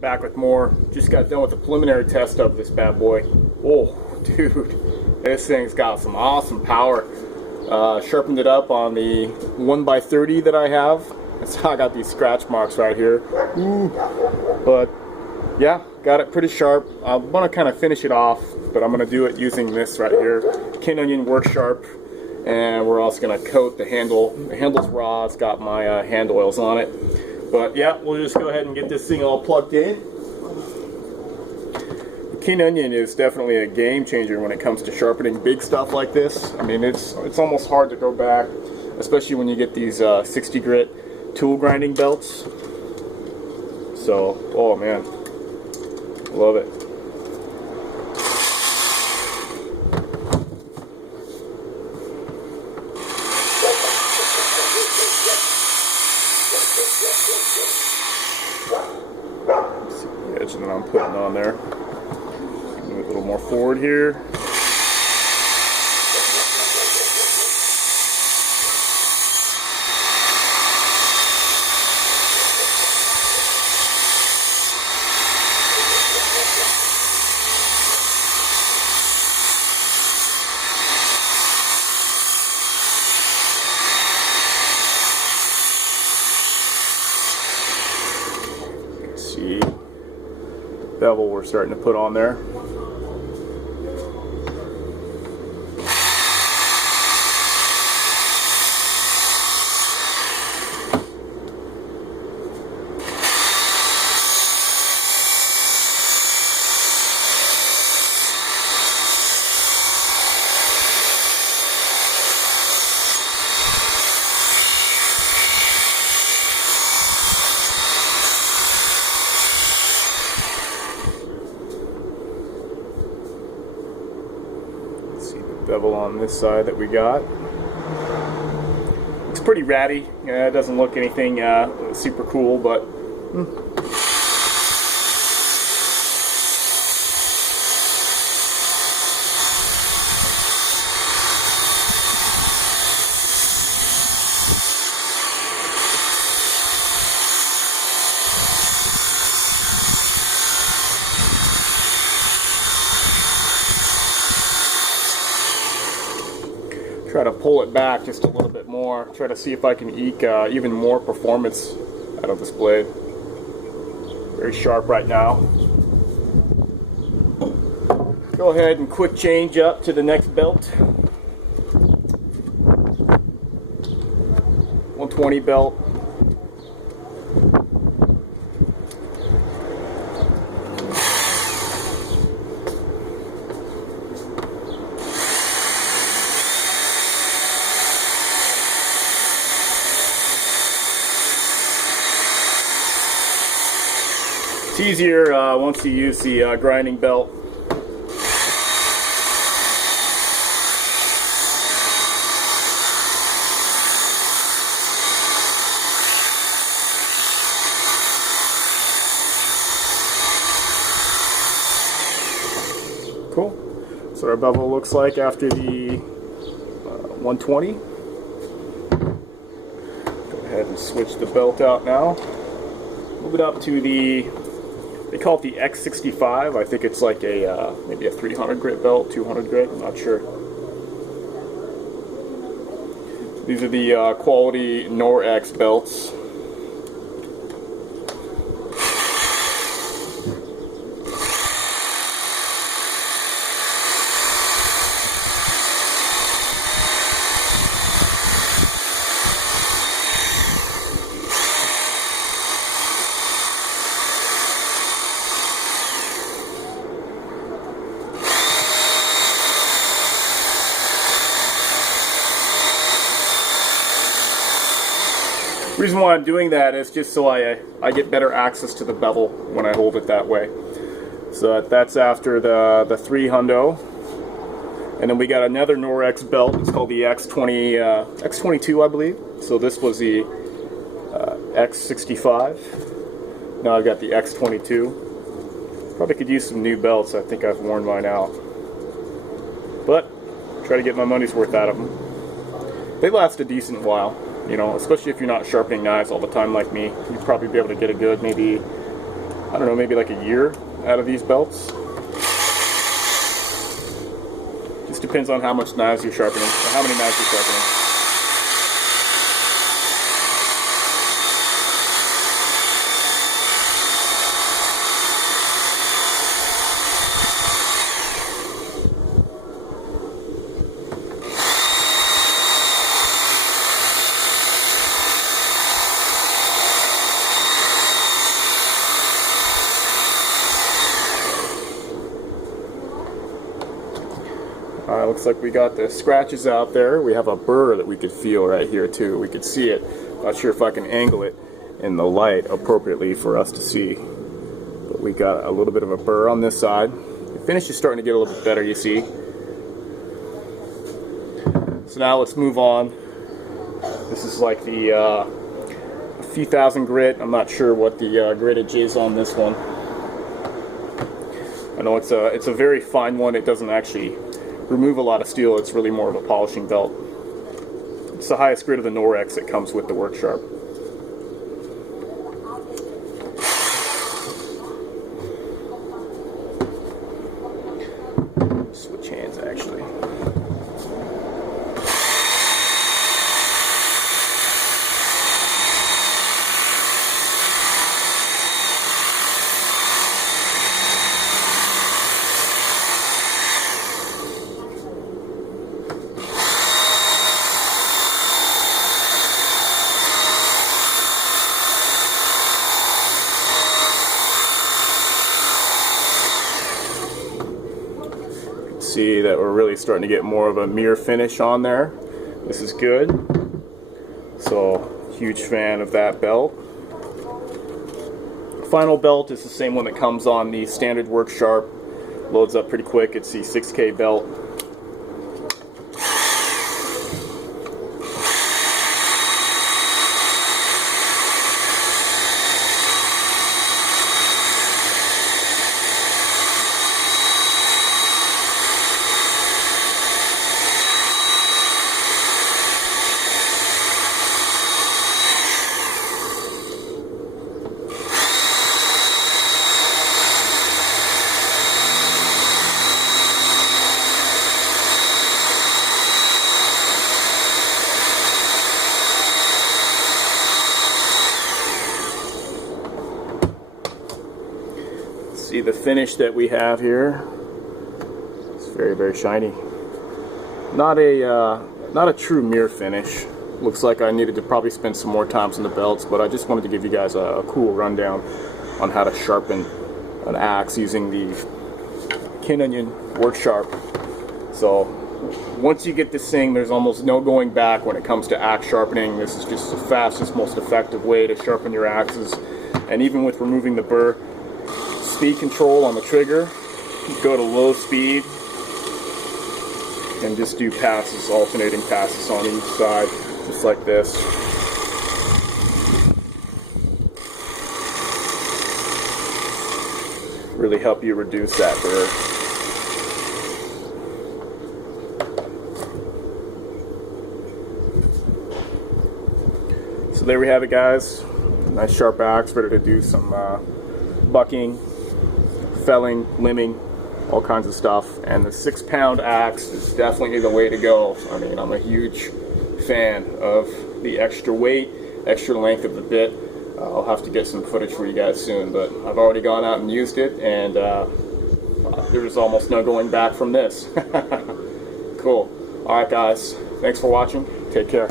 Back with more. Just got done with the preliminary test of this bad boy. Oh, dude, this thing's got some awesome power. Sharpened it up on the 1x30 that I have. That's how I got these scratch marks right here. Ooh. But yeah, got it pretty sharp. I want to kind of finish it off, but I'm going to do it using this right here, Cane Onion Worksharp. And we're also going to coat the handle. The handle's raw. It's got my hand oils on it. But yeah, we'll just go ahead and get this thing all plugged in. The Cane Onion is definitely a game changer when it comes to sharpening big stuff like this. I mean, it's almost hard to go back, especially when you get these 60 grit tool grinding belts. So, oh man, love it. That I'm putting on there. Move it a little more forward here. Let's see. Bevel we're starting to put on there. Bevel on this side that we got. It's pretty ratty. It doesn't look anything super cool, but try to pull it back just a little bit more. Try to see if I can eke even more performance out of this blade. Very sharp right now. Go ahead and quick change up to the next belt. 120 belt. It's easier once you use the grinding belt. Cool. That's what our bevel looks like after the 120. Go ahead and switch the belt out now. Move it up to the, they call it the X65. I think it's like a maybe a 300 grit belt, 200 grit, I'm not sure. These are the quality Norx belts. The reason why I'm doing that is just so I get better access to the bevel when I hold it that way. So that's after the 300. And then we got another Norx belt. It's called the X22, I believe. So this was the X65. Now I've got the X22. Probably could use some new belts. I think I've worn mine out. But try to get my money's worth out of them. They last a decent while. You know, especially if you're not sharpening knives all the time like me, you'd probably be able to get a good maybe I don't know, maybe like a year out of these belts. Just depends on how much knives you're sharpening, or how many knives you're sharpening. Looks like we got the scratches out there. We have a burr that we could feel right here too. We could see it. Not sure if I can angle it in the light appropriately for us to see. But we got a little bit of a burr on this side. The finish is starting to get a little bit better, you see. So now let's move on. This is like the a few thousand grit. I'm not sure what the grittage is on this one. I know it's a very fine one. It doesn't actually remove a lot of steel. It's really more of a polishing belt. It's the highest grit of the Norex that comes with the Worksharp. Switch hands actually. See that we're really starting to get more of a mirror finish on there. This is good. So, huge fan of that belt. Final belt is the same one that comes on the standard Worksharp. Loads up pretty quick. It's the 6K belt. See the finish that we have here. It's very, very shiny. Not a true mirror finish. Looks like I needed to probably spend some more time on the belts, but I just wanted to give you guys a cool rundown on how to sharpen an axe using the Onion Worksharp. So once you get this thing, there's almost no going back when it comes to axe sharpening. This is just the fastest, most effective way to sharpen your axes. And even with removing the burr, speed control on the trigger, go to low speed and just do passes, alternating passes on each side, just like this. Really help you reduce that burr. So there we have it, guys. Nice sharp axe, ready to do some bucking, felling, limbing, all kinds of stuff. And the 6-pound axe is definitely the way to go. I mean, I'm a huge fan of the extra weight, extra length of the bit. I'll have to get some footage for you guys soon, but I've already gone out and used it, and there's almost no going back from this. Cool. Alright guys, thanks for watching. Take care.